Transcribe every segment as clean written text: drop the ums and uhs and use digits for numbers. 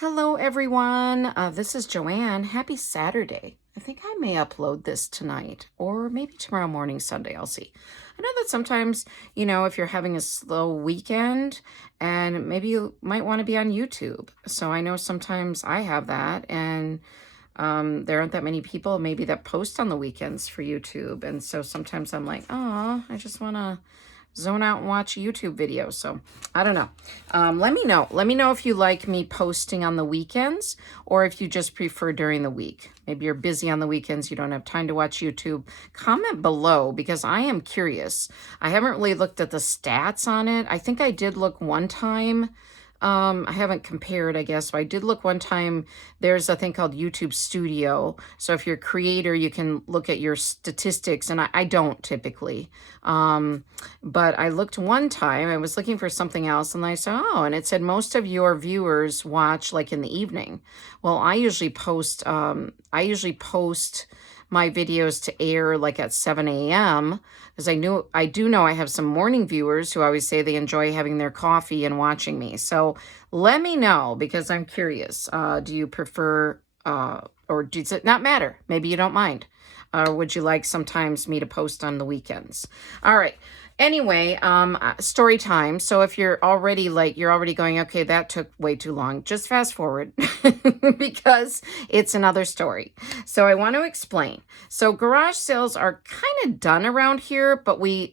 Hello, everyone. This is Joanne. Happy Saturday. I think I may upload this tonight or maybe tomorrow morning, Sunday. I'll see. I know that sometimes, if you're having a slow weekend and maybe you might want to be on YouTube. So I know sometimes I have that, and there aren't that many people maybe that post on the weekends for YouTube. And so sometimes I'm like, oh, I just want to zone out and watch YouTube videos. So I don't know. Let me know. Let me know if you like me posting on the weekends or if you just prefer during the week. Maybe you're busy on the weekends, you don't have time to watch YouTube. Comment below because I am curious. I haven't really looked at the stats on it. I think I did look one time. I haven't compared, I guess. So I did look one time. There's a thing called YouTube Studio. So if you're a creator, you can look at your statistics, and I don't typically. But I looked one time. I was looking for something else, and I saw, oh, and it said most of your viewers watch like in the evening. Well, I usually post my videos to air like at 7 a.m. because I do know I have some morning viewers who always say they enjoy having their coffee and watching me. So let me know because I'm curious. Do you prefer or does it not matter? Maybe you don't mind. Would you like sometimes me to post on the weekends? All right. Anyway, story time. So if you're already going, okay, that took way too long, just fast forward because it's another story. So I want to explain. So garage sales are kind of done around here, but we,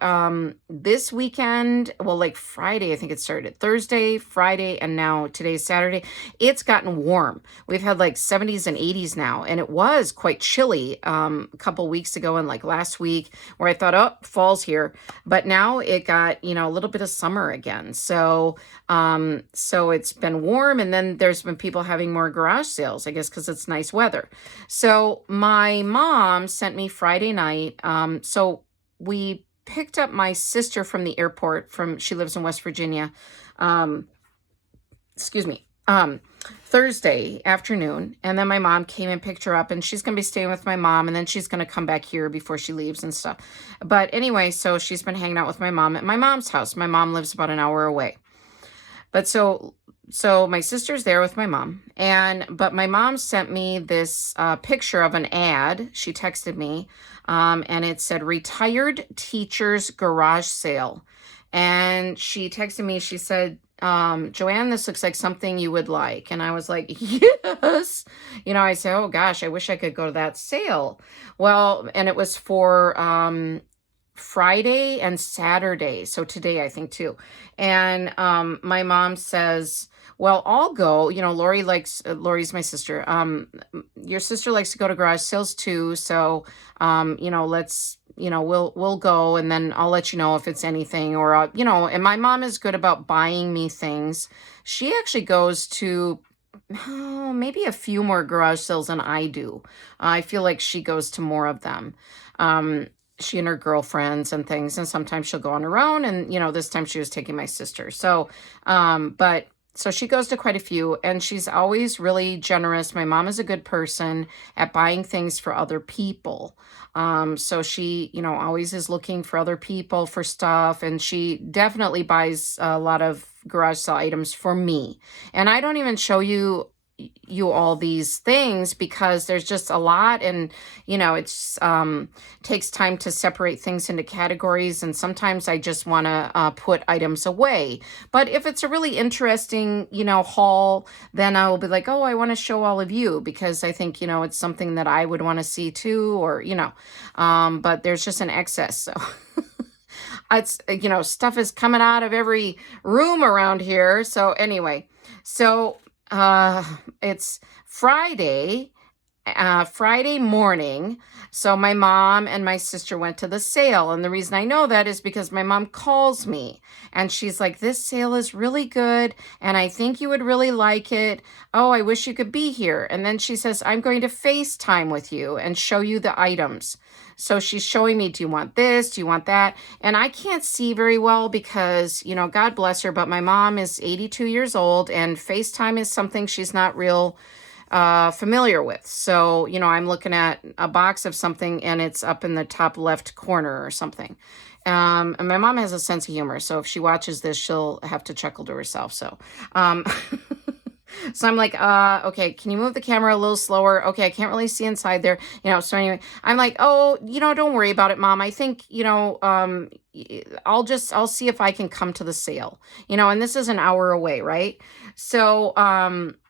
this weekend, well, like Friday, I think it started Thursday, Friday, and now today's Saturday. It's gotten warm. We've had like 70s and 80s now, and it was quite chilly a couple weeks ago and like last week where I thought, oh, fall's here. But now it got, a little bit of summer again. So, so it's been warm, and then there's been people having more garage sales, I guess, because it's nice weather. So my mom sent me Friday night. So we picked up my sister from the airport she lives in West Virginia. Excuse me. Thursday afternoon, and then my mom came and picked her up, and she's going to be staying with my mom, and then she's going to come back here before she leaves and stuff. But anyway, so she's been hanging out with my mom at my mom's house. My mom lives about an hour away. But so my sister's there with my mom, but my mom sent me this picture of an ad. She texted me, and it said retired teachers garage sale. And she texted me, she said, Joanne, this looks like something you would like. And I was like, yes. I said, oh gosh, I wish I could go to that sale. Well, and it was for Friday and Saturday. So today, I think too. And my mom says, well, I'll go. Lori's my sister. Your sister likes to go to garage sales too. So, let's, we'll go, and then I'll let you know if it's anything, or, and my mom is good about buying me things. She actually goes to maybe a few more garage sales than I do. I feel like she goes to more of them. She and her girlfriends and things, and sometimes she'll go on her own. And, this time she was taking my sister. So, so she goes to quite a few, and she's always really generous. My mom is a good person at buying things for other people. So she, always is looking for other people for stuff, and she definitely buys a lot of garage sale items for me. And I don't even show you all these things because there's just a lot, and it's takes time to separate things into categories, and sometimes I just want to put items away. But if it's a really interesting haul, then I will be like, oh, I want to show all of you because I think it's something that I would want to see too, or but there's just an excess. So it's stuff is coming out of every room around here. So anyway, so it's Friday morning. So my mom and my sister went to the sale. And the reason I know that is because my mom calls me and she's like, this sale is really good, and I think you would really like it. Oh, I wish you could be here. And then she says, I'm going to FaceTime with you and show you the items. So she's showing me, do you want this? Do you want that? And I can't see very well because, God bless her, but my mom is 82 years old, and FaceTime is something she's not real familiar with. So, I'm looking at a box of something and it's up in the top left corner or something. And my mom has a sense of humor. So if she watches this, she'll have to chuckle to herself. So, So I'm like, okay, can you move the camera a little slower? Okay, I can't really see inside there. So anyway, I'm like, oh, don't worry about it, Mom. I think, I'll see if I can come to the sale, and this is an hour away, right? So,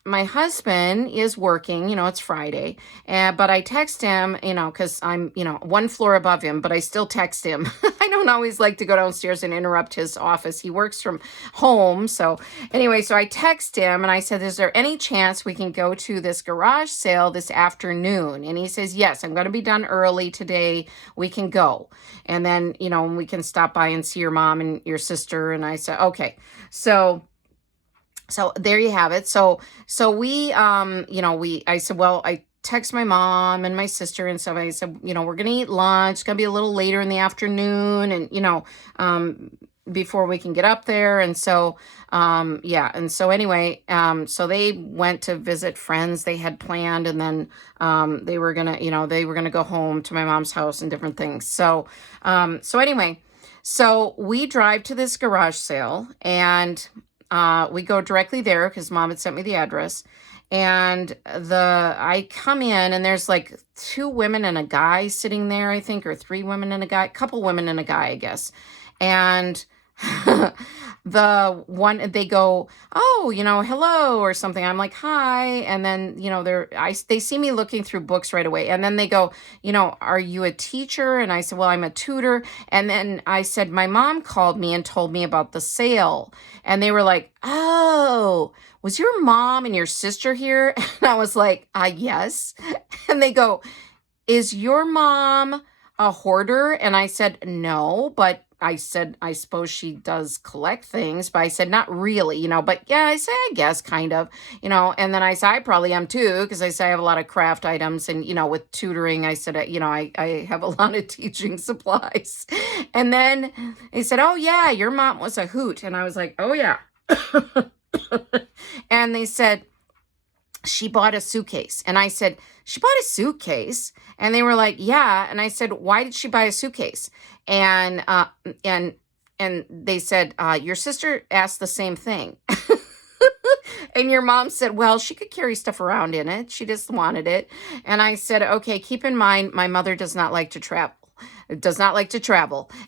my husband is working, it's Friday, but I text him, because I'm, one floor above him, but I still text him. I don't always like to go downstairs and interrupt his office. He works from home. So anyway, so I text him and I said, is there any chance we can go to this garage sale this afternoon? And he says, yes, I'm going to be done early today. We can go. And then, we can stop by and see your mom and your sister. And I said, okay. So there you have it. So we, I said, well, I text my mom and my sister and stuff. I said, we're going to eat lunch. It's going to be a little later in the afternoon and, before we can get up there. And so, yeah. And so anyway, so they went to visit friends they had planned. And then, they were going to go home to my mom's house and different things. So anyway, so we drive to this garage sale and, we go directly there because Mom had sent me the address. And I come in and there's like 2 women and a guy sitting there, I think, or 3 women and a guy, couple women and a guy, I guess. And they go, oh, hello or something. I'm like, hi. And then, they see me looking through books right away. And then they go, are you a teacher? And I said, well, I'm a tutor. And then I said, my mom called me and told me about the sale. And they were like, oh, was your mom and your sister here? And I was like, yes. And they go, is your mom a hoarder? And I said, no, but I said, I suppose she does collect things, but I said, not really, but yeah, I say, I guess kind of, and then I said, I probably am too, because I say I have a lot of craft items and, with tutoring, I said, I have a lot of teaching supplies. And then they said, oh yeah, your mom was a hoot. And I was like, oh yeah. And they said, she bought a suitcase. And I said, she bought a suitcase? And they were like, yeah. And I said, why did she buy a suitcase? And they said, your sister asked the same thing. And your mom said, well, she could carry stuff around in it. She just wanted it. And I said, okay, keep in mind, my mother does not like to travel.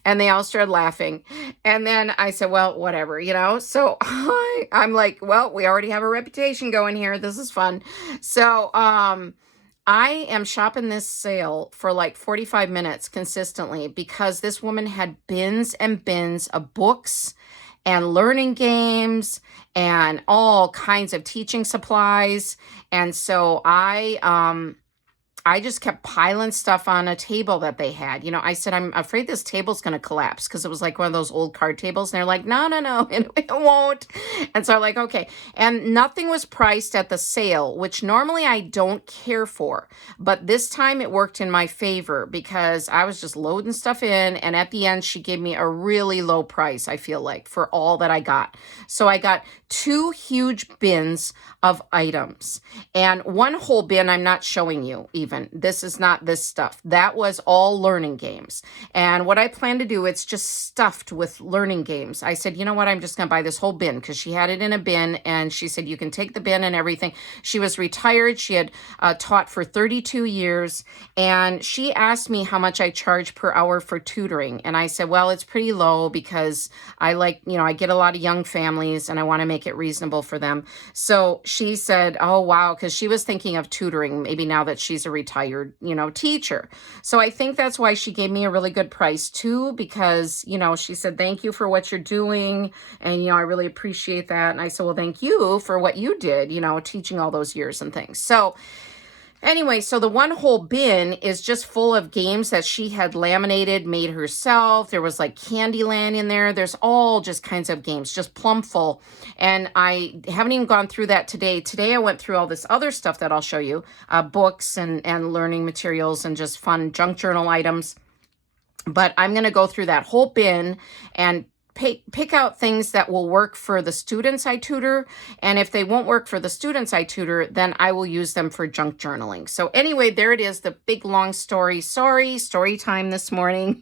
And they all started laughing. And then I said, well, whatever, so I'm like, well, we already have a reputation going here. This is fun. So, I am shopping this sale for like 45 minutes consistently because this woman had bins and bins of books and learning games and all kinds of teaching supplies. And so I just kept piling stuff on a table that they had. I said, I'm afraid this table's going to collapse because it was like one of those old card tables. And they're like, no, it won't. And so I'm like, okay. And nothing was priced at the sale, which normally I don't care for. But this time it worked in my favor because I was just loading stuff in. And at the end, she gave me a really low price, I feel like, for all that I got. So I got 2 huge bins of items and 1 whole bin I'm not showing you even. This is not this stuff. That was all learning games. And what I plan to do, it's just stuffed with learning games. I said, you know what? I'm just going to buy this whole bin because she had it in a bin and she said, you can take the bin and everything. She was retired. She had taught for 32 years. And she asked me how much I charge per hour for tutoring. And I said, well, it's pretty low because I I get a lot of young families and I want to make it reasonable for them. So she said, oh, wow, because she was thinking of tutoring maybe now that she's a retired, teacher. So I think that's why she gave me a really good price too, because, she said, thank you for what you're doing. And, I really appreciate that. And I said, well, thank you for what you did, teaching all those years and things. So anyway, so the 1 whole bin is just full of games that she had laminated, made herself. There was like Candyland in there. There's all just kinds of games, just plumb full. And I haven't even gone through that today. Today I went through all this other stuff that I'll show you, books and learning materials and just fun junk journal items. But I'm going to go through that whole bin and pick out things that will work for the students I tutor. And if they won't work for the students I tutor, then I will use them for junk journaling. So anyway, there it is, the big long story. Sorry, story time this morning.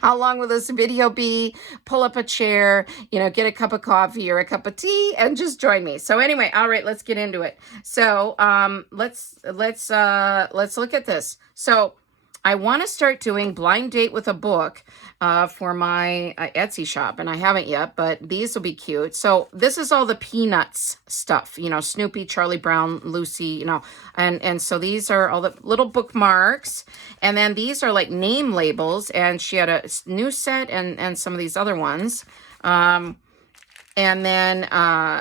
How long will this video be? Pull up a chair, get a cup of coffee or a cup of tea and just join me. So anyway, all right, let's get into it. So let's look at this. So I want to start doing blind date with a book for my Etsy shop, and I haven't yet, but these will be cute. So this is all the Peanuts stuff, Snoopy, Charlie Brown, Lucy, and so these are all the little bookmarks, and then these are like name labels, and she had a new set and some of these other ones. And then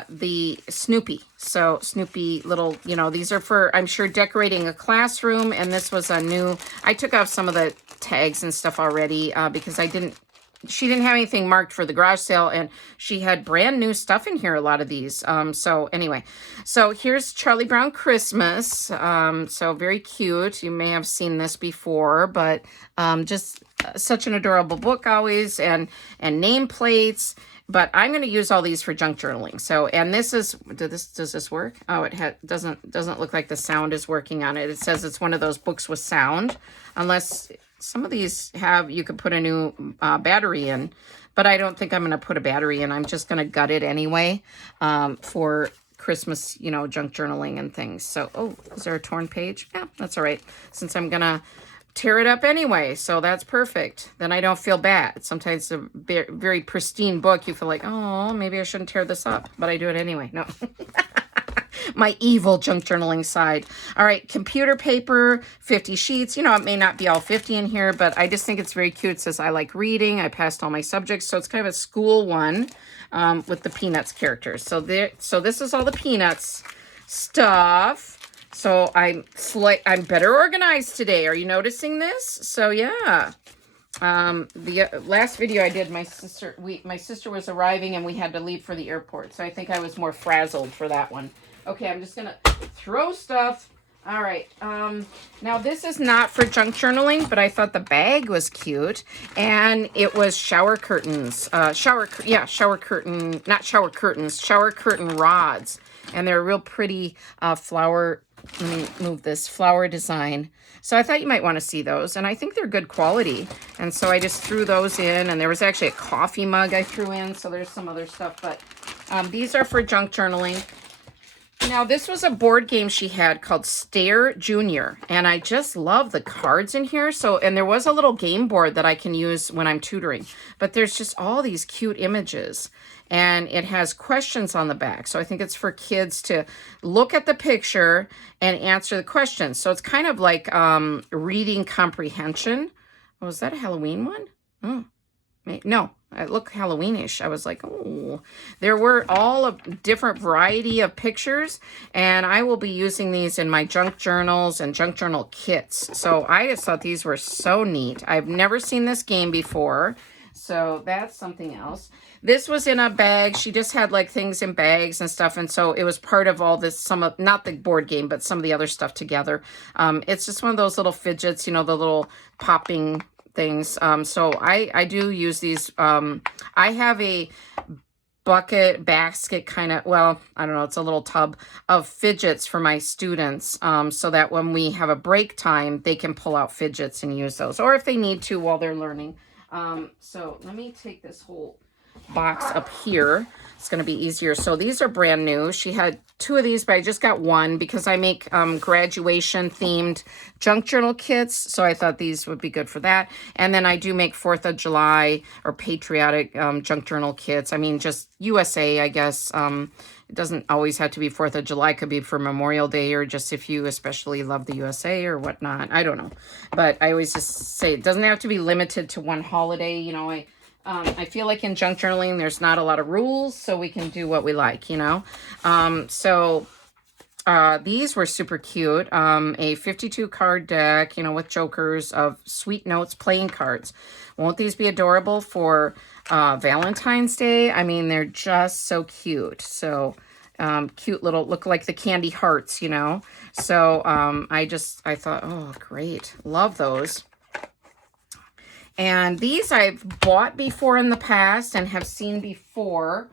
the Snoopy. So Snoopy little, these are for, I'm sure, decorating a classroom. And this was a new, I took off some of the tags and stuff already because she didn't have anything marked for the garage sale. And she had brand new stuff in here, a lot of these. So anyway, so here's Charlie Brown Christmas. So very cute. You may have seen this before, but just such an adorable book always, and nameplates. But I'm going to use all these for junk journaling. So, and this is, does this work? Oh, it doesn't look like the sound is working on it. It says it's one of those books with sound, unless some of these you could put a new battery in, but I don't think I'm going to put a battery in. I'm just going to gut it anyway for Christmas, junk journaling and things. So, oh, is there a torn page? Yeah, that's all right. Since I'm going to tear it up anyway, so that's perfect. Then I don't feel bad. Sometimes a very pristine book, you feel like, oh, maybe I shouldn't tear this up, but I do it anyway. No. My evil junk journaling side. All right, computer paper, 50 sheets. It may not be all 50 in here, but I just think it's very cute. It says, I like reading. I passed all my subjects. So it's kind of a school one with the Peanuts characters. So this is all the Peanuts stuff. So I'm better organized today. Are you noticing this? So yeah. The last video I did, my sister was arriving and we had to leave for the airport. So I think I was more frazzled for that one. Okay, I'm just gonna throw stuff. All right. Now this is not for junk journaling, but I thought the bag was cute, and it was shower curtains. Shower curtain rods, and they're real pretty flower. Let me move this flower design. So I thought you might want to see those, and I think they're good quality. And so I just threw those in, and there was actually a coffee mug I threw in. So there's some other stuff, but these are for junk journaling. Now, this was a board game she had called Stare Junior, and I just love the cards in here. So, and there was a little game board that I can use when I'm tutoring, but there's just all these cute images, and it has questions on the back. So I think it's for kids to look at the picture and answer the questions. So it's kind of like reading comprehension. Oh, was that a Halloween one? Oh, no. It looked Halloweenish. I was like, oh, there were all a different variety of pictures, and I will be using these in my junk journals and junk journal kits. So I just thought these were so neat. I've never seen this game before, so that's something else. This was in a bag. She just had like things in bags and stuff, and so it was part of all this, not the board game, but some of the other stuff together. It's just one of those little fidgets, the little popping things. So I do use these. I have a basket kind of, well, I don't know, it's a little tub of fidgets for my students, so that when we have a break time, they can pull out fidgets and use those, or if they need to while they're learning. So let me take this whole box up here. It's going to be easier. So these are brand new. She had 2 of these, but I just got 1 because I make graduation themed junk journal kits. So I thought these would be good for that. And then I do make 4th of July or patriotic junk journal kits. I mean, just USA, I guess. It doesn't always have to be 4th of July. It could be for Memorial Day, or just if you especially love the USA or whatnot. I don't know. But I always just say it doesn't have to be limited to one holiday. I feel like in junk journaling, there's not a lot of rules, so we can do what we like, These were super cute. A 52 card deck, with jokers of sweet notes playing cards. Won't these be adorable for Valentine's Day? I mean, they're just so cute. So cute little, look like the candy hearts, So I thought, oh, great. Love those. And these I've bought before in the past and have seen before.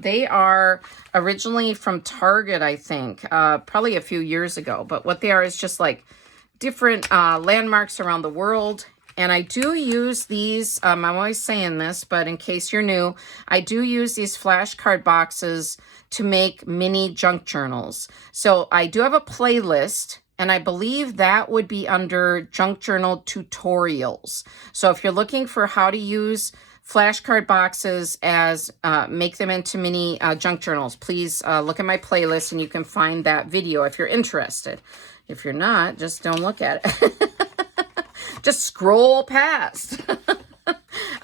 They are originally from Target, I think, probably a few years ago. But what they are is just like different landmarks around the world. And I do use these, I'm always saying this, but in case you're new, I do use these flashcard boxes to make mini junk journals. So I do have a playlist, and I believe that would be under junk journal tutorials. So if you're looking for how to use flashcard boxes as make them into mini junk journals, please look at my playlist and you can find that video if you're interested. If you're not, just don't look at it. Just scroll past.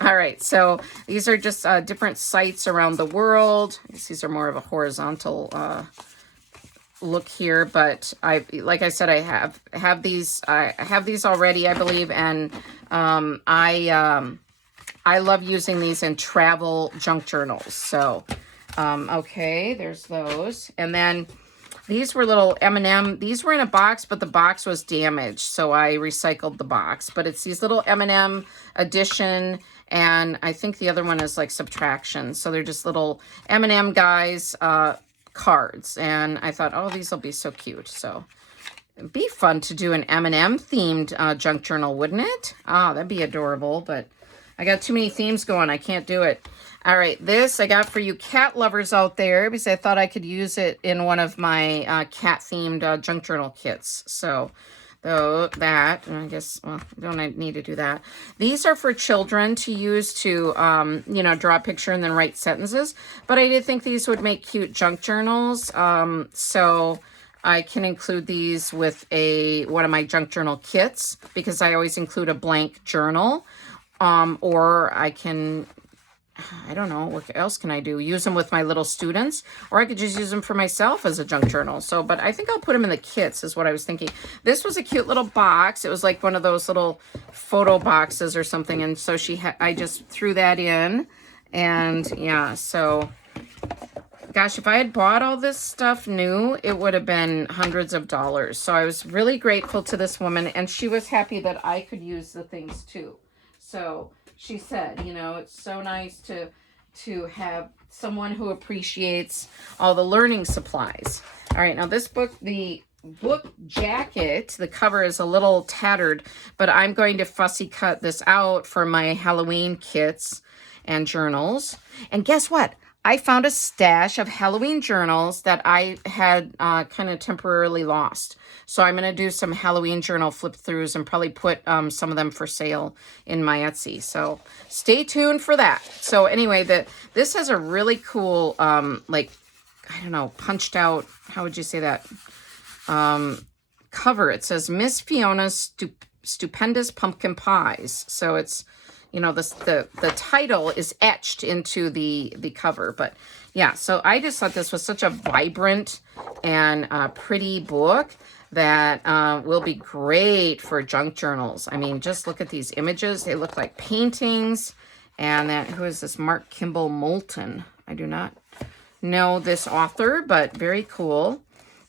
All right, so these are just different sites around the world. I guess these are more of a horizontal look here, but like I said, I have these. I have these already, I believe, and I love using these in travel junk journals. So, okay, there's those, and then these were little M&M. These were in a box, but the box was damaged, so I recycled the box. But it's these little M&M addition, and I think the other one is like subtraction. So they're just little M&M guys cards, and I thought, oh, these will be so cute. So it'd be fun to do an M&M themed junk journal, wouldn't it? Oh, that'd be adorable, but I got too many themes going. I can't do it. All right, this I got for you cat lovers out there because I thought I could use it in one of my cat-themed junk journal kits. So, that, and I guess, well, don't I need to do that? These are for children to use to, you know, draw a picture and then write sentences. But I did think these would make cute junk journals. So I can include these with one of my junk journal kits because I always include a blank journal. Or I can, I don't know, what else can I do? Use them with my little students, or I could just use them for myself as a junk journal. So, but I think I'll put them in the kits is what I was thinking. This was a cute little box. It was like one of those little photo boxes or something. And so I just threw that in, and yeah, so gosh, if I had bought all this stuff new, it would have been hundreds of dollars. So I was really grateful to this woman, and she was happy that I could use the things too. So she said, you know, it's so nice to have someone who appreciates all the learning supplies. All right, now this book, the book jacket, the cover is a little tattered, but I'm going to fussy cut this out for my Halloween kits and journals. And guess what? I found a stash of Halloween journals that I had kind of temporarily lost. So I'm going to do some Halloween journal flip throughs and probably put some of them for sale in my Etsy. So stay tuned for that. So anyway, this has a really cool, like, I don't know, punched out, how would you say that? Cover. It says Miss Fiona's Stupendous Pumpkin Pies. So it's, you know, the title is etched into the cover. But yeah, so I just thought this was such a vibrant and pretty book that will be great for junk journals. I mean, just look at these images. They look like paintings. And who is this? Mark Kimball Moulton. I do not know this author, but very cool.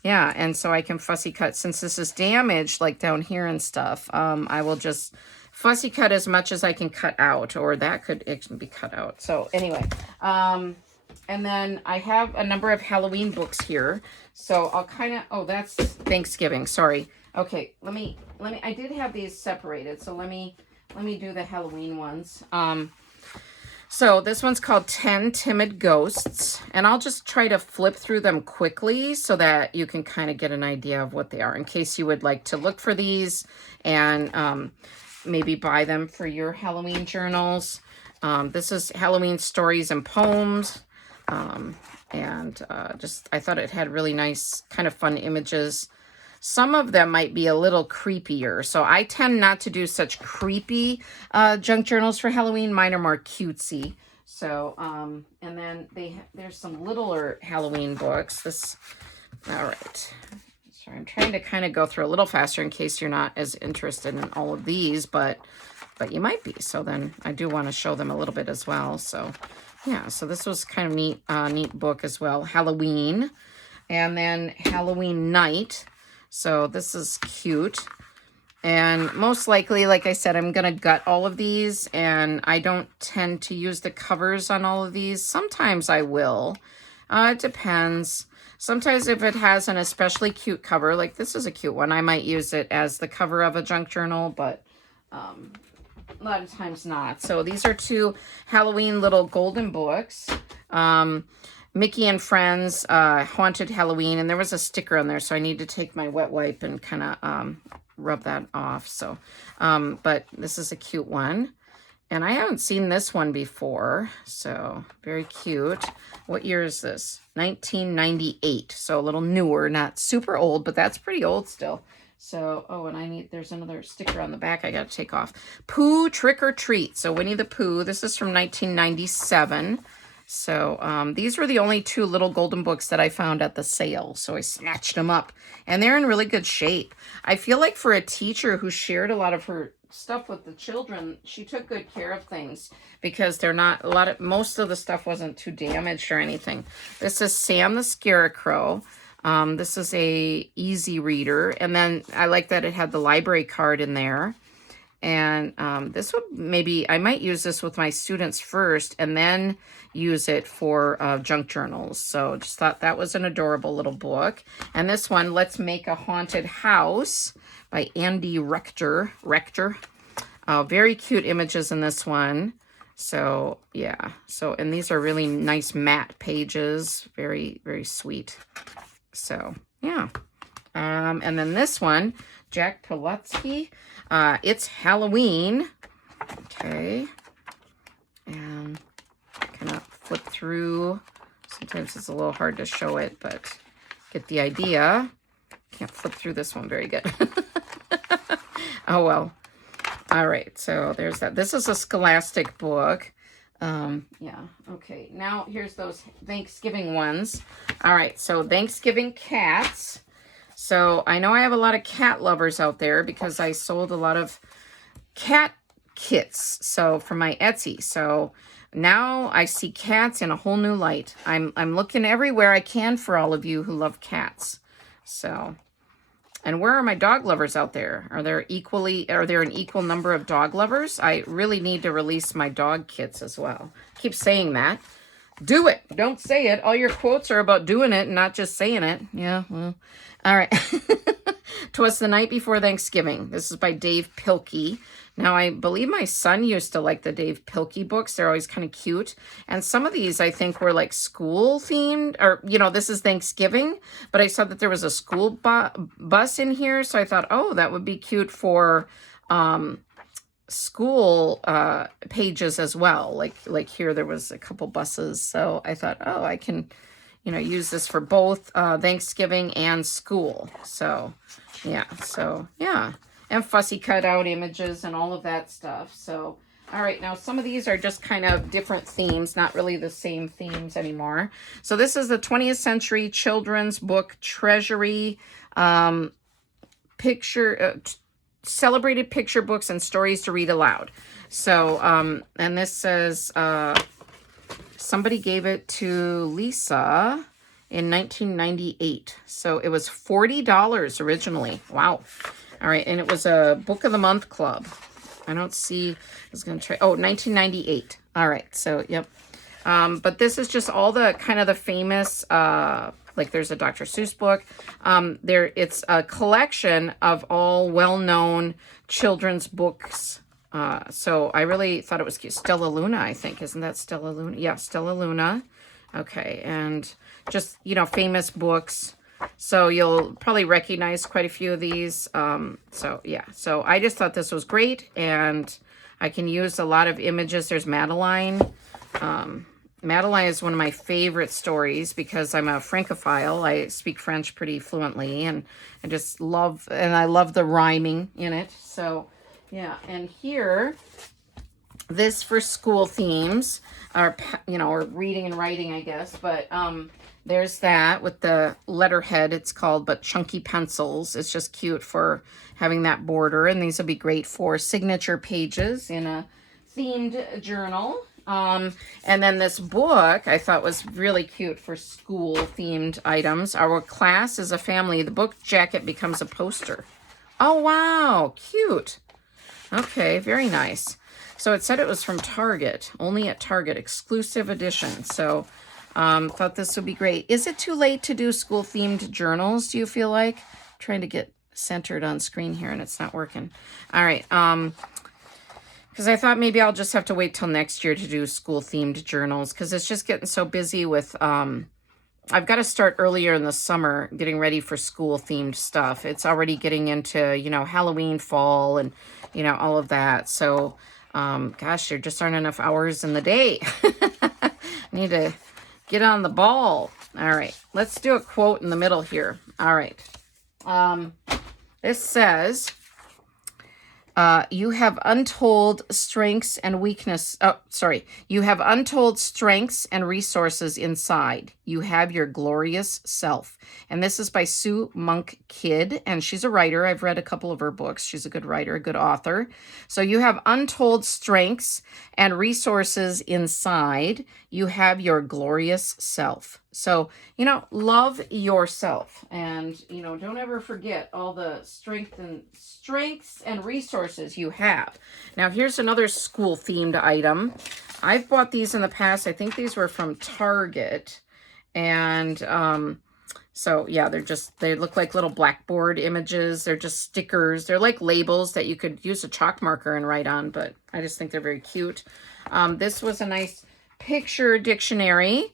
Yeah, and so I can fussy cut. Since this is damaged, like down here and stuff, I will just fussy cut as much as I can cut out, or it can be cut out. So anyway, and then I have a number of Halloween books here. So I'll kind of, oh, that's Thanksgiving. Sorry. Okay, let me, I did have these separated. So let me do the Halloween ones. So this one's called 10 Timid Ghosts, and I'll just try to flip through them quickly so that you can kind of get an idea of what they are in case you would like to look for these and maybe buy them for your Halloween journals. This is Halloween Stories and Poems, and I thought it had really nice kind of fun images. Some of them might be a little creepier. So I tend not to do such creepy junk journals for Halloween. Mine are more cutesy. So, and then there's some littler Halloween books. All right. Sorry, I'm trying to kind of go through a little faster in case you're not as interested in all of these, but you might be. So then I do want to show them a little bit as well. So yeah, so this was kind of neat book as well. Halloween, and then Halloween Night. So this is cute. And most likely, like I said, I'm going to gut all of these, and I don't tend to use the covers on all of these. Sometimes I will. It depends. Sometimes if it has an especially cute cover, like this is a cute one, I might use it as the cover of a junk journal, but a lot of times not. So these are 2 Halloween little golden books. Mickey and Friends, Haunted Halloween, and there was a sticker on there, so I need to take my wet wipe and kind of rub that off. So, but this is a cute one. And I haven't seen this one before, so very cute. What year is this? 1998, so a little newer, not super old, but that's pretty old still. So, oh, and there's another sticker on the back I got to take off. Pooh Trick or Treat. So Winnie the Pooh, this is from 1997. So these were the only 2 little golden books that I found at the sale. So I snatched them up, and they're in really good shape. I feel like for a teacher who shared a lot of her stuff with the children, she took good care of things, because they're not most of the stuff wasn't too damaged or anything. This is Sam the Scarecrow. This is a easy reader, and then I like that it had the library card in there. And this would I might use this with my students first and then use it for junk journals. So just thought that was an adorable little book. And this one, Let's Make a Haunted House by Andy Rector. Very cute images in this one. So yeah, and these are really nice matte pages. Very, very sweet. So yeah. And then this one, Jack Pilotsky. It's Halloween. Okay. And kind of flip through. Sometimes it's a little hard to show it, but get the idea. Can't flip through this one very good. Oh, well. All right. So there's that. This is a Scholastic book. Yeah. Okay. Now here's those Thanksgiving ones. All right. So Thanksgiving cats. So I know I have a lot of cat lovers out there because I sold a lot of cat kits. So for my Etsy. So now I see cats in a whole new light. I'm looking everywhere I can for all of you who love cats. So, and where are my dog lovers out there? Are there an equal number of dog lovers? I really need to release my dog kits as well. I keep saying that. Do it. Don't say it. All your quotes are about doing it and not just saying it. Yeah, well. All right. 'Twas the Night Before Thanksgiving. This is by Dave Pilkey. Now, I believe my son used to like the Dave Pilkey books. They're always kind of cute. And some of these, I think, were like school themed. Or, this is Thanksgiving. But I saw that there was a school bus in here. So I thought, oh, that would be cute for school pages as well. Like here, there was a couple buses. So I thought, oh, I can use this for both Thanksgiving and school. So, yeah. And fussy cutout images and all of that stuff. So, all right. Now, some of these are just kind of different themes, not really the same themes anymore. So, this is the 20th Century Children's Book Treasury celebrated picture books and stories to read aloud. So, and this says... somebody gave it to Lisa in 1998. So it was $40 originally. Wow. All right. And it was a Book of the Month Club. I don't see. I was going to try. Oh, 1998. All right. So, yep. But this is just all the kind of the famous, like there's a Dr. Seuss book. It's a collection of all well-known children's books. So I really thought it was cute. Stella Luna, I think. Isn't that Stella Luna? Yeah, Stella Luna. Okay, and just, famous books. So you'll probably recognize quite a few of these. So, yeah. So I just thought this was great, and I can use a lot of images. There's Madeline. Madeline is one of my favorite stories because I'm a Francophile. I speak French pretty fluently, and I love the rhyming in it. So... yeah, and here, this for school themes, or reading and writing, I guess, but there's that with the letterhead, it's called, but chunky pencils. It's just cute for having that border, and these will be great for signature pages in a themed journal. And then this book I thought was really cute for school themed items. Our class is a family. The book jacket becomes a poster. Oh, wow. Cute. Okay, very nice. So it said it was from Target, only at Target, exclusive edition. So thought this would be great. Is it too late to do school-themed journals, do you feel like? I'm trying to get centered on screen here and it's not working. All right. Because I thought maybe I'll just have to wait till next year to do school-themed journals because it's just getting so busy with... I've got to start earlier in the summer getting ready for school-themed stuff. It's already getting into, you know, Halloween, fall, and, you know, all of that. So, gosh, there just aren't enough hours in the day. I need to get on the ball. All right, let's do a quote in the middle here. All right. This says... you have untold strengths and weakness. Oh, sorry. You have untold strengths and resources inside. You have your glorious self. And this is by Sue Monk Kidd. And she's a writer. I've read a couple of her books. She's a good writer, a good author. So you have untold strengths and resources inside. You have your glorious self. So, you know, love yourself and, you know, don't ever forget all the strengths and resources you have. Now, here's another school themed item. I've bought these in the past. I think these were from Target. And, so yeah, they look like little blackboard images. They're just stickers. They're like labels that you could use a chalk marker and write on, but I just think they're very cute. This was a nice picture dictionary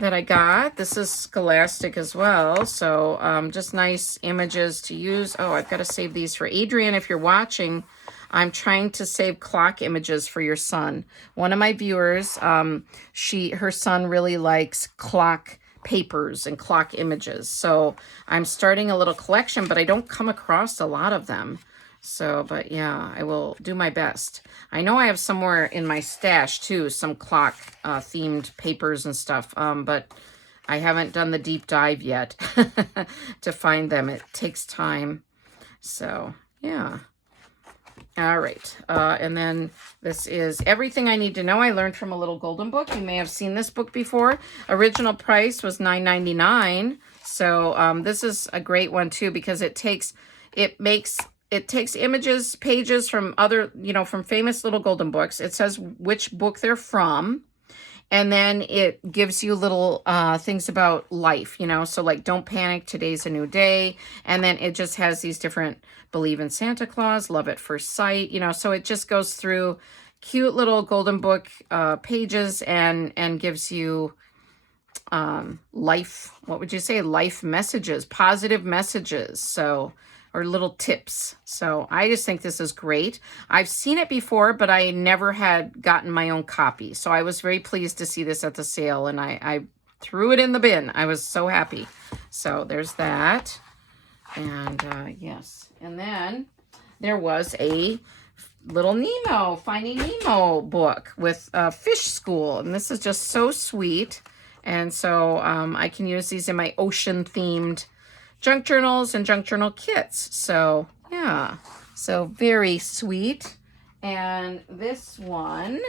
that I got. This is Scholastic as well. So just nice images to use. Oh, I've got to save these for Adrian. If you're watching, I'm trying to save clock images for your son. One of my viewers, her son really likes clock papers and clock images. So I'm starting a little collection, but I don't come across a lot of them. So, but yeah, I will do my best. I know I have somewhere in my stash too, some clock themed papers and stuff, but I haven't done the deep dive yet to find them. It takes time. So, yeah. All right. And then this is Everything I Need to Know I Learned from a Little Golden Book. You may have seen this book before. Original price was $9.99. So this is a great one too because it takes images, pages from other, you know, from famous little golden books. It says which book they're from. And then it gives you little things about life, you know, so like don't panic, today's a new day. And then it just has these different believe in Santa Claus, love at first sight, you know, so it just goes through cute little golden book pages and gives you life, what would you say? Life messages, positive messages. So, or little tips. So I just think this is great. I've seen it before, but I never had gotten my own copy. So I was very pleased to see this at the sale and I threw it in the bin. I was so happy. So there's that. And yes. And then there was a little Nemo, Finding Nemo book with Fish School. And this is just so sweet. And so I can use these in my ocean themed junk journals and junk journal kits. So yeah, so very sweet. And this one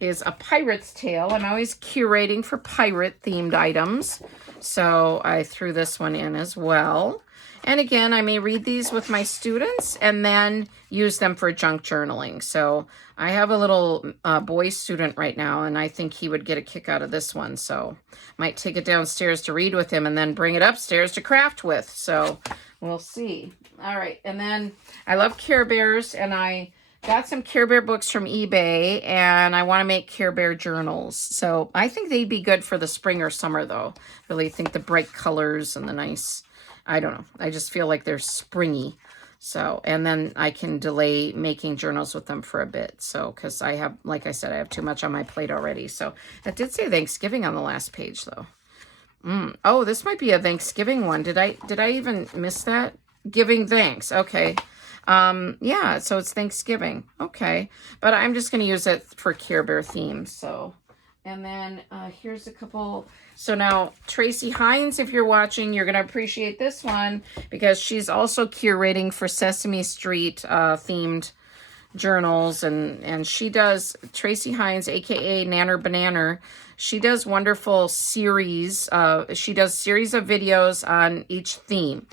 is A Pirate's Tale. I'm always curating for pirate themed items. So I threw this one in as well. And again, I may read these with my students and then use them for junk journaling. So I have a little boy student right now, and I think he would get a kick out of this one. So might take it downstairs to read with him and then bring it upstairs to craft with. So we'll see. All right. And then I love Care Bears, and I got some Care Bear books from eBay, and I want to make Care Bear journals. So I think they'd be good for the spring or summer, though. Really think the bright colors and the nice... I don't know. I just feel like they're springy. So, and then I can delay making journals with them for a bit. So, because I have, like I said, I have too much on my plate already. So, that did say Thanksgiving on the last page, though. Oh, this might be a Thanksgiving one. Did I even miss that? Giving thanks. Okay. Yeah, so it's Thanksgiving. Okay. But I'm just going to use it for Care Bear themes. So, and then here's a couple... So now, Tracy Hines, if you're watching, you're going to appreciate this one because she's also curating for Sesame Street themed journals. And she does, Tracy Hines, a.k.a. Nanner Bananer, she does wonderful series. She does series of videos on each theme.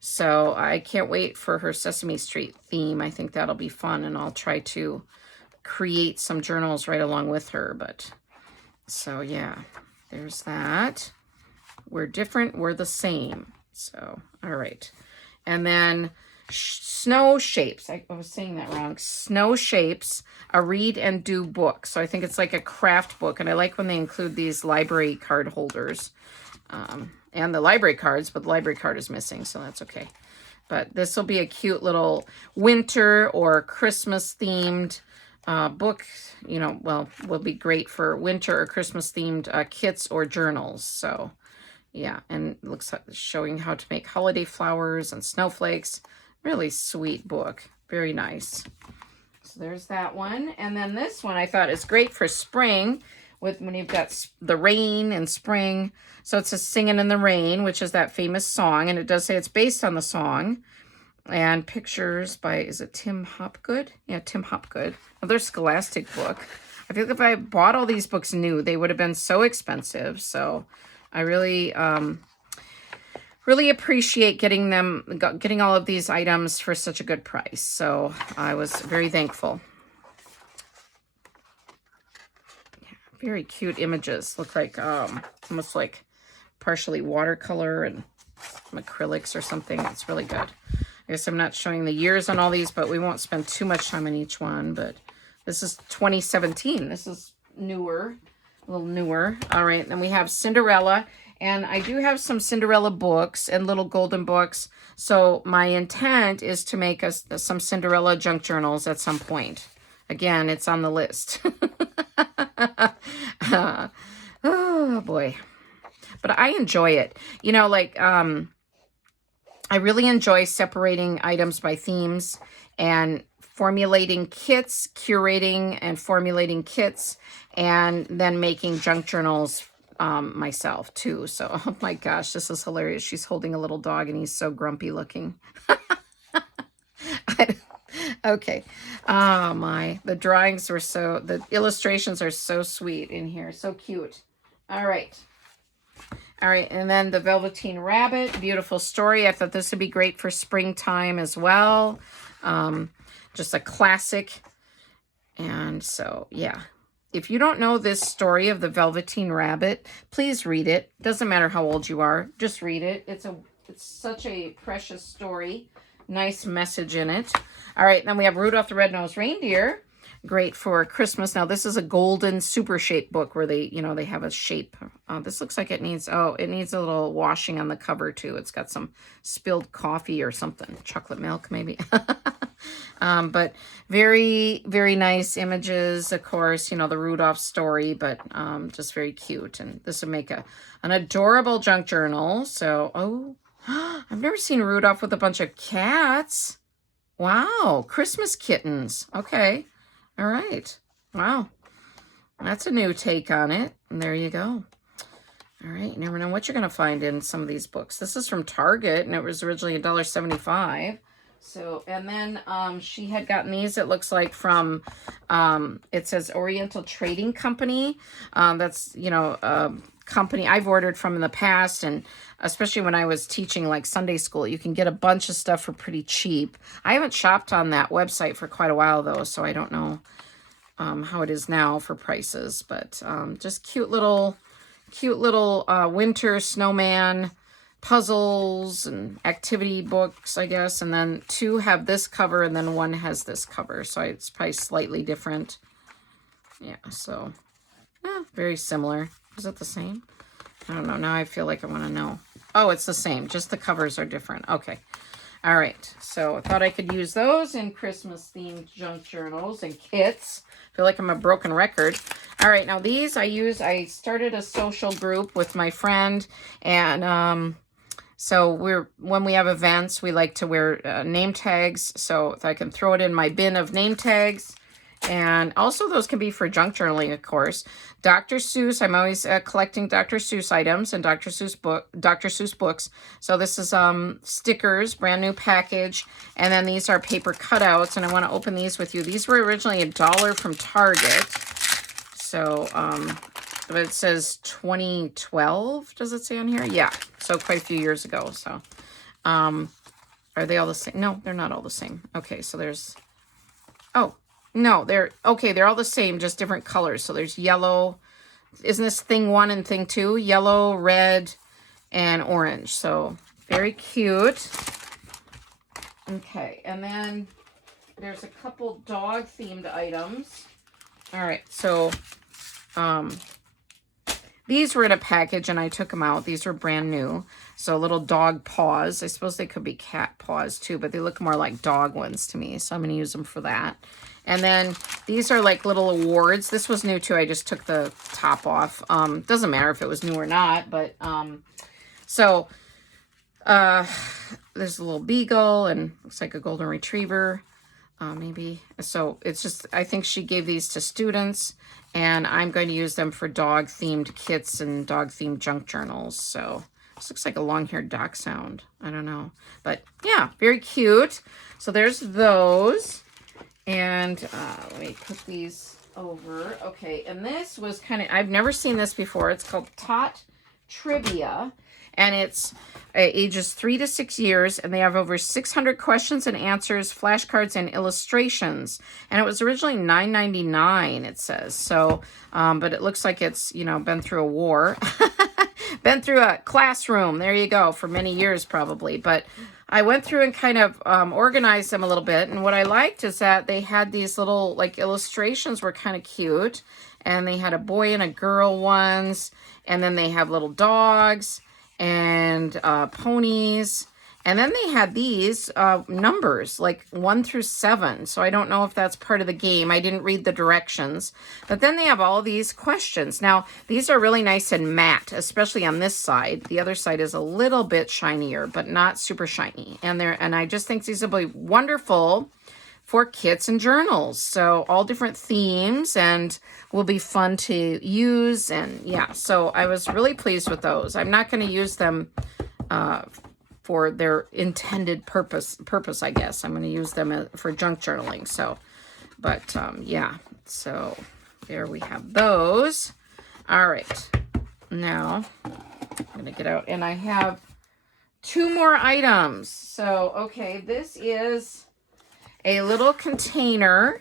So I can't wait for her Sesame Street theme. I think that'll be fun, and I'll try to create some journals right along with her. But so yeah, there's that. We're different, we're the same. So, all right. And then Snow Shapes. I was saying that wrong. Snow Shapes, a read and do book. So I think it's like a craft book. And I like when they include these library card holders. And the library cards, but the library card is missing, so that's okay. But this will be a cute little winter or Christmas themed book. You know, well, will be great for winter or Christmas themed kits or journals. So yeah, and it looks like showing how to make holiday flowers and snowflakes. Really sweet book. Very nice. So there's that one. And then this one I thought is great for spring, with when you've got the rain and spring. So it's a Singing in the Rain, which is that famous song. And it does say it's based on the song. And pictures by, is it Tim Hopgood? Yeah, Tim Hopgood. Another Scholastic book. I feel like if I bought all these books new, they would have been so expensive. So I really, really appreciate getting all of these items for such a good price. So I was very thankful. Very cute images. Look like almost like partially watercolor and some acrylics or something. It's really good. I guess I'm not showing the years on all these, but we won't spend too much time on each one. But this is 2017. This is newer, a little newer. All right, then we have Cinderella. And I do have some Cinderella books and little golden books. So my intent is to make us some Cinderella junk journals at some point. Again, it's on the list. Oh boy. But I enjoy it. You know, like I really enjoy separating items by themes and formulating kits, curating and formulating kits, and then making junk journals myself too. So, oh my gosh, this is hilarious. She's holding a little dog and he's so grumpy looking. Okay. Oh my, the drawings were the illustrations are so sweet in here. So cute. All right. All right. And then the Velveteen Rabbit, beautiful story. I thought this would be great for springtime as well. Just a classic. And so, yeah. If you don't know this story of the Velveteen Rabbit, please read it. Doesn't matter how old you are. Just read it. It's such a precious story. Nice message in it. All right, then we have Rudolph the Red-Nosed Reindeer. Great for Christmas. Now, this is a golden super shape book where they, you know, they have a shape. This looks like it needs a little washing on the cover, too. It's got some spilled coffee or something. Chocolate milk, maybe. But very, very nice images, of course, you know, the Rudolph story, but just very cute. And this would make an adorable junk journal. So, I've never seen Rudolph with a bunch of cats. Wow, Christmas kittens. Okay, all right. Wow, that's a new take on it. And there you go. All right, you never know what you're going to find in some of these books. This is from Target, and it was originally $1.75. So, and then she had gotten these, it looks like, from, it says Oriental Trading Company. That's, you know, company I've ordered from in the past, and especially when I was teaching like Sunday school, you can get a bunch of stuff for pretty cheap. I haven't shopped on that website for quite a while though, so I don't know how it is now for prices, but just cute little winter snowman puzzles and activity books, I guess. And then two have this cover and then one has this cover, so it's probably slightly different. Yeah, so very similar. Is it the same? I don't know. Now I feel like I want to know. Oh, it's the same. Just the covers are different. Okay. All right. So I thought I could use those in Christmas-themed junk journals and kits. I feel like I'm a broken record. All right. Now these I started a social group with my friend, and so when we have events, we like to wear name tags. So if I can throw it in my bin of name tags. And also those can be for junk journaling, of course. Dr. Seuss, I'm always collecting Dr. Seuss items and Dr. Seuss books. So this is stickers, brand new package. And then these are paper cutouts, and I want to open these with you. These were originally $1 from Target. So, but it says 2012, does it say on here? Yeah, so quite a few years ago. So, Are they all the same? No, they're not all the same. Okay, so there's, oh, no, they're, okay, they're all the same, just different colors. So there's yellow. Isn't this thing 1 and thing 2? Yellow, red, and orange. So very cute. Okay, and then there's a couple dog themed items. All right, so these were in a package and I took them out. These were brand new. So little dog paws. I suppose they could be cat paws too, but they look more like dog ones to me. So I'm going to use them for that. And then these are like little awards. This was new too. I just took the top off. Doesn't matter if it was new or not, but there's a little beagle and looks like a golden retriever. Maybe. So it's just, I think she gave these to students and I'm going to use them for dog themed kits and dog themed junk journals. So this looks like a long-haired dachshund. I don't know, but yeah, very cute. So there's those. And let me put these over. Okay, and this was kind of, I've never seen this before. It's called Tot Trivia, and it's ages 3 to 6 years, and they have over 600 questions and answers, flashcards, and illustrations. And it was originally $9.99, it says. So, but it looks like it's, you know, been through a war. Been through a classroom, there you go, for many years probably. But I went through and kind of organized them a little bit. And what I liked is that they had these little, like, illustrations were kind of cute. And they had a boy and a girl ones. And then they have little dogs and ponies. And then they had these numbers, like 1 through 7. So I don't know if that's part of the game. I didn't read the directions. But then they have all these questions. Now, these are really nice and matte, especially on this side. The other side is a little bit shinier, but not super shiny. And I just think these will be wonderful for kits and journals. So all different themes and will be fun to use. And yeah, so I was really pleased with those. I'm not going to use them for their intended purpose, I guess. I'm going to use them for junk journaling. So, but yeah, so there we have those. All right, now I'm going to get out and I have 2 more items. So, okay, this is a little container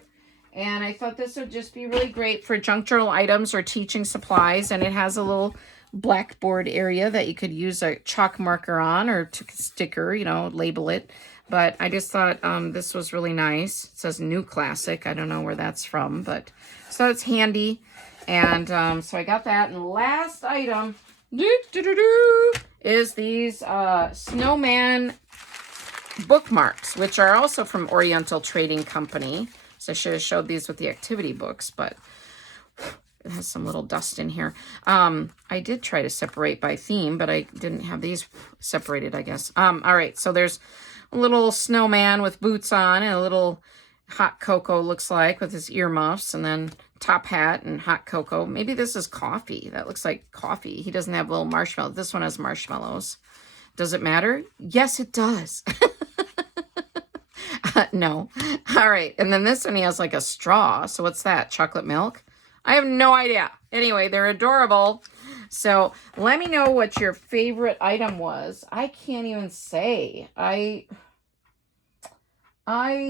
and I thought this would just be really great for junk journal items or teaching supplies. And it has a little blackboard area that you could use a chalk marker on or to sticker, you know, label it. But I just thought this was really nice. It says New Classic. I don't know where that's from, but so it's handy. And so I got that. And last item is these snowman bookmarks, which are also from Oriental Trading Company. So I should have showed these with the activity books, but it has some little dust in here. I did try to separate by theme, but I didn't have these separated, I guess. All right, so there's a little snowman with boots on and a little hot cocoa, looks like, with his earmuffs, and then top hat and hot cocoa. Maybe this is coffee. That looks like coffee. He doesn't have little marshmallows. This one has marshmallows. Does it matter? Yes, it does. No. All right, and then this one, he has like a straw. So what's that? Chocolate milk? I have no idea. Anyway, they're adorable. So let me know what your favorite item was. I can't even say. I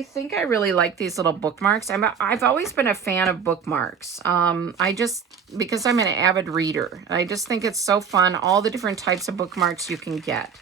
think I really like these little bookmarks. I've always been a fan of bookmarks. Because I'm an avid reader. I just think it's so fun, all the different types of bookmarks you can get.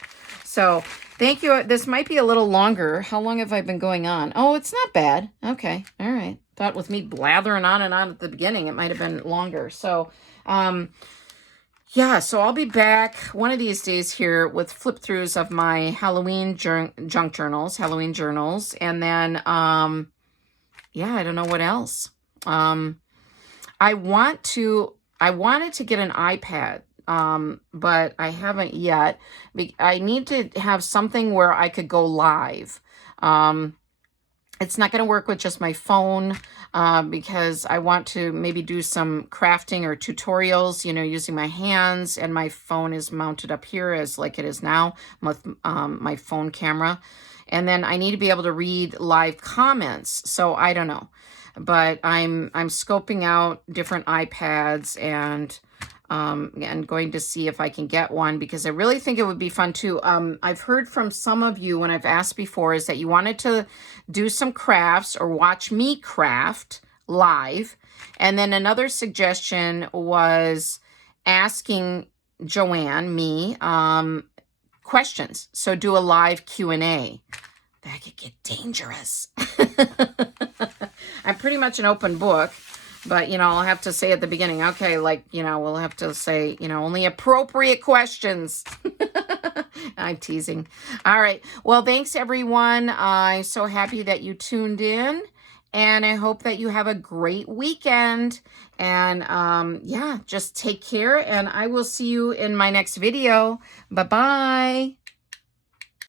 So thank you. This might be a little longer. How long have I been going on? Oh, it's not bad. Okay. All right. Thought with me blathering on and on at the beginning, it might have been longer. So, yeah, so I'll be back one of these days here with flip throughs of my Halloween junk journals, Halloween journals. And then, yeah, I don't know what else. I wanted to get an iPad, but I haven't yet. I need to have something where I could go live. It's not going to work with just my phone because I want to maybe do some crafting or tutorials, you know, using my hands, and my phone is mounted up here as like it is now with my phone camera. And then I need to be able to read live comments. So I don't know, but I'm scoping out different iPads and And going to see if I can get one because I really think it would be fun too. I've heard from some of you when I've asked before is that you wanted to do some crafts or watch me craft live. And then another suggestion was asking Joanne, me, questions. So do a live Q&A. That could get dangerous. I'm pretty much an open book, but, you know, I'll have to say at the beginning, okay, like, you know, we'll have to say, you know, only appropriate questions. I'm teasing. All right. Well, thanks, everyone. I'm so happy that you tuned in, and I hope that you have a great weekend. And yeah, just take care, and I will see you in my next video. Bye-bye.